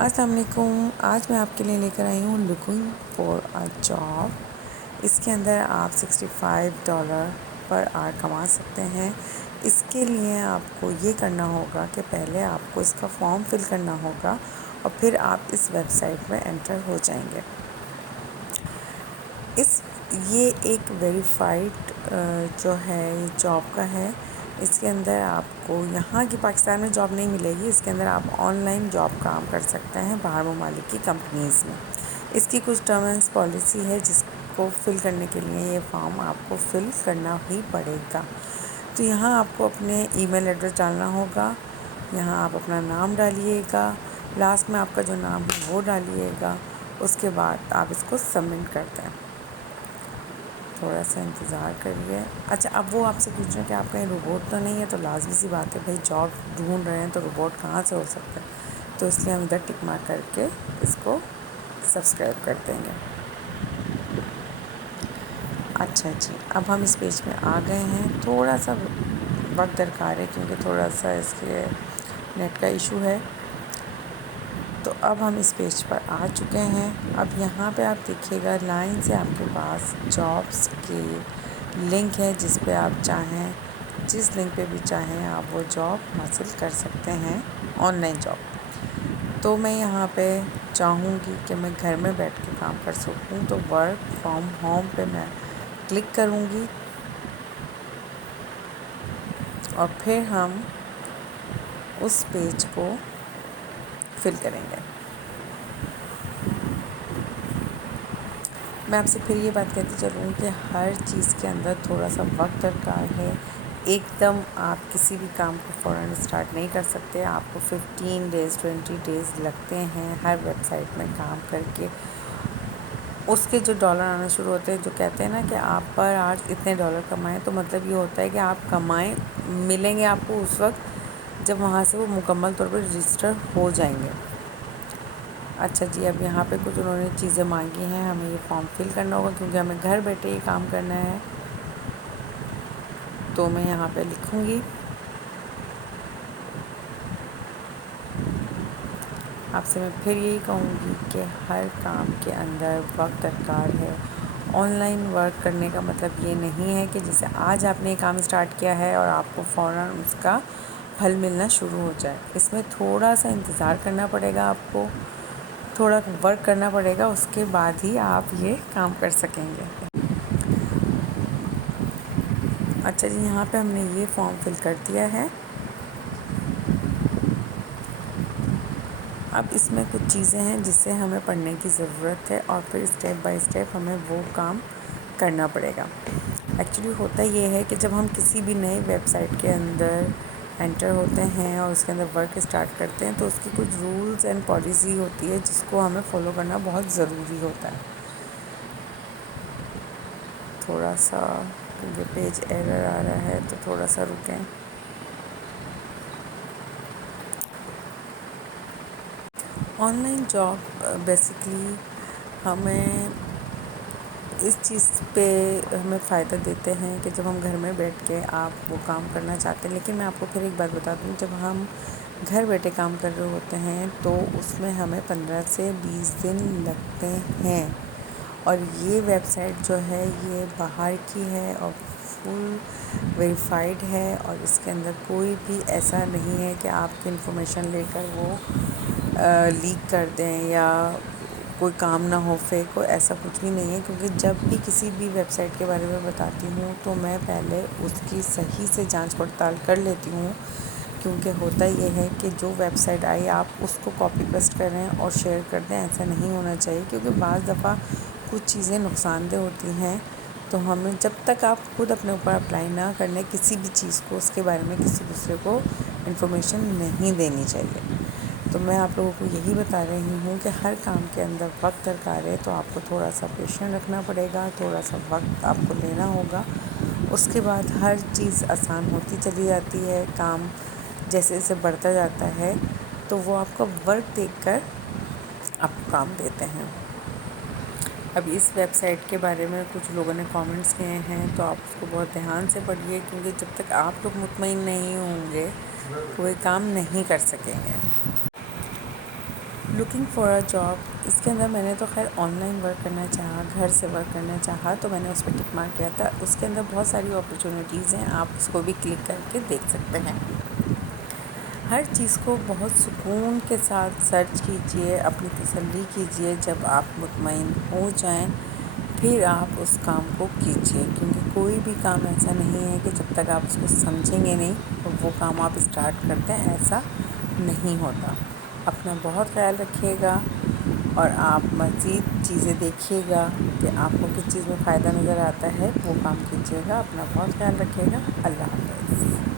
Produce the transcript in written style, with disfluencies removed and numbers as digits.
السلام علیکم. آج میں آپ کے لیے لے کر آئی ہوں لوکنگ فار اے جاب. اس کے اندر آپ $65 پر آور کما سکتے ہیں. اس کے لیے آپ کو یہ کرنا ہوگا کہ پہلے آپ کو اس کا فارم فل کرنا ہوگا اور پھر آپ اس ویب سائٹ میں انٹر ہو جائیں گے. یہ ایک ویریفائڈ جو ہے جاب کا ہے. اس کے اندر آپ کو یہاں کی پاکستان میں جاب نہیں ملے گی. اس کے اندر آپ آن لائن جاب کام کر سکتے ہیں باہر ممالک کی کمپنیز میں. اس کی کچھ ٹرم اینڈ پالیسی ہے جس کو فل کرنے کے لیے یہ فارم آپ کو فل کرنا ہی پڑے گا. تو یہاں آپ کو اپنے ای میل ایڈریس ڈالنا ہوگا. یہاں آپ اپنا نام ڈالیے گا. لاسٹ میں آپ کا جو نام ہے وہ ڈالیے گا. اس کے بعد آپ اس کو سبمٹ کر دیں. تھوڑا سا انتظار کریے. اچھا اب وہ آپ سے پوچھ رہے ہیں کہ آپ کہیں روبوٹ تو نہیں ہے. تو لازمی سی بات ہے بھائی جاب ڈھونڈ رہے ہیں تو روبوٹ کہاں سے ہو سکتا ہے. تو اس لیے ہم ادھر ٹک مارک کر کے اس کو سبسکرائب کر دیں گے. اچھا جی اب ہم اس پیج میں آ گئے ہیں. تھوڑا سا وقت درکار ہے کیونکہ تھوڑا سا اس کے نیٹ کا ایشو ہے. تو اب ہم اس پیج پر آ چکے ہیں. اب یہاں پہ آپ دیکھیے گا لائن سے آپ کے پاس جابس کی لنک ہے جس پہ آپ چاہیں جس لنک پہ بھی چاہیں آپ وہ جاب حاصل کر سکتے ہیں آن لائن جاب. تو میں یہاں پہ چاہوں گی کہ میں گھر میں بیٹھ کے کام کر سکوں تو ورک فرام ہوم پہ میں کلک کروں گی اور پھر ہم اس پیج کو فل کریں گے. میں آپ سے پھر یہ بات کہتی چلوں کہ ہر چیز کے اندر تھوڑا سا وقت درکار ہے. ایک دم آپ کسی بھی کام کو فوراً اسٹارٹ نہیں کر سکتے. آپ کو 15 ڈیز 20 ڈیز لگتے ہیں ہر ویب سائٹ میں کام کر کے. اس کے جو ڈالر آنا شروع ہوتے ہیں جو کہتے ہیں نا کہ آپ پر آج اتنے ڈالر کمائیں تو مطلب یہ ہوتا ہے کہ آپ کمائیں ملیں گے آپ کو اس وقت جب وہاں سے وہ مکمل طور پر رجسٹر ہو جائیں گے. اچھا جی اب یہاں پہ کچھ انہوں نے چیزیں مانگی ہیں. ہمیں یہ فارم فل کرنا ہوگا کیونکہ ہمیں گھر بیٹھے یہ کام کرنا ہے. تو میں یہاں پہ لکھوں گی. آپ سے میں پھر یہی کہوں گی کہ ہر کام کے اندر وقت درکار ہے. آن لائن ورک کرنے کا مطلب یہ نہیں ہے کہ جیسے آج آپ نے یہ کام اسٹارٹ کیا ہے اور آپ کو فوراً اس کا پھل ملنا شروع ہو جائے. اس میں تھوڑا سا انتظار کرنا پڑے گا. آپ کو تھوڑا ورک کرنا پڑے گا. اس کے بعد ہی آپ یہ کام کر سکیں گے. اچھا جی یہاں پہ ہم نے یہ فارم فل کر دیا ہے. اب اس میں کچھ چیزیں ہیں جس سے ہمیں پڑھنے کی ضرورت ہے اور پھر اسٹیپ بائی اسٹیپ ہمیں وہ کام کرنا پڑے گا. ایکچولی ہوتا یہ ہے کہ جب ہم کسی بھی نئے ویب سائٹ کے اندر انٹر ہوتے ہیں اور اس کے اندر ورک اسٹارٹ کرتے ہیں تو اس کی کچھ رولز اینڈ پالیسی ہوتی ہے جس کو ہمیں فالو کرنا بہت ضروری ہوتا ہے. تھوڑا سا کیونکہ پیج ایرر آ رہا ہے تو تھوڑا سا رکیں. آن لائن جاب بیسکلی ہمیں اس چیز پہ ہمیں فائدہ دیتے ہیں کہ جب ہم گھر میں بیٹھ کے آپ وہ کام کرنا چاہتے ہیں. لیکن میں آپ کو پھر ایک بات بتا دوں جب ہم گھر بیٹھے کام کر رہے ہوتے ہیں تو اس میں ہمیں 15 سے 20 دن لگتے ہیں. اور یہ ویب سائٹ جو ہے یہ باہر کی ہے اور فل ویریفائڈ ہے. اور اس کے اندر کوئی بھی ایسا نہیں ہے کہ آپ کی انفارمیشن لے کر وہ لیک کر دیں یا کوئی کام نہ ہو فیک ہو. ایسا کچھ بھی نہیں ہے کیونکہ جب بھی کسی بھی ویب سائٹ کے بارے میں بتاتی ہوں تو میں پہلے اس کی صحیح سے جانچ پڑتال کر لیتی ہوں. کیونکہ ہوتا یہ ہے کہ جو ویب سائٹ آئی آپ اس کو کاپی پیسٹ کریں اور شیئر کر دیں. ایسا نہیں ہونا چاہیے کیونکہ بعض دفعہ کچھ چیزیں نقصان دہ ہوتی ہیں. تو ہمیں جب تک آپ خود اپنے اوپر اپلائی نہ کرنے کسی بھی چیز کو اس کے بارے میں کسی دوسرے کو انفارمیشن نہیں دینی چاہیے. تو میں آپ لوگوں کو یہی بتا رہی ہوں کہ ہر کام کے اندر وقت درکار ہے. تو آپ کو تھوڑا سا پیشنس رکھنا پڑے گا. تھوڑا سا وقت آپ کو لینا ہوگا. اس کے بعد ہر چیز آسان ہوتی چلی جاتی ہے. کام جیسے جیسے بڑھتا جاتا ہے تو وہ آپ کا ورک دیکھ کر آپ کو کام دیتے ہیں. اب اس ویب سائٹ کے بارے میں کچھ لوگوں نے کامنٹس کیے ہیں تو آپ اس کو بہت دھیان سے پڑھیے کیونکہ جب تک آپ لوگ مطمئن نہیں ہوں گے کوئی کام نہیں کر سکیں گے. لکنگ فار اے جاب، اس کے اندر میں نے تو خیر آن لائن ورک کرنا چاہا، گھر سے ورک کرنا چاہا، تو میں نے اس پہ ٹک مارک کیا تھا۔ اس کے اندر بہت ساری اپرچونیٹیز ہیں، آپ اس کو بھی کلک کر کے دیکھ سکتے ہیں۔ ہر چیز کو بہت سکون کے ساتھ سرچ کیجئے، اپنی تسلی کیجئے، جب آپ مطمئن ہو جائیں پھر آپ اس کام کو کیجئے، کیونکہ کوئی بھی کام ایسا نہیں ہے کہ جب تک آپ اس کو سمجھیں گے نہیں وہ کام آپ اسٹارٹ کرتے ہیں، ایسا نہیں ہوتا۔ اپنا بہت خیال رکھیے گا اور آپ مزید چیزیں دیکھیے گا کہ آپ کو کس چیز میں فائدہ نظر آتا ہے، وہ کام کیجیے گا۔ اپنا بہت خیال رکھیے گا۔ اللہ حافظ۔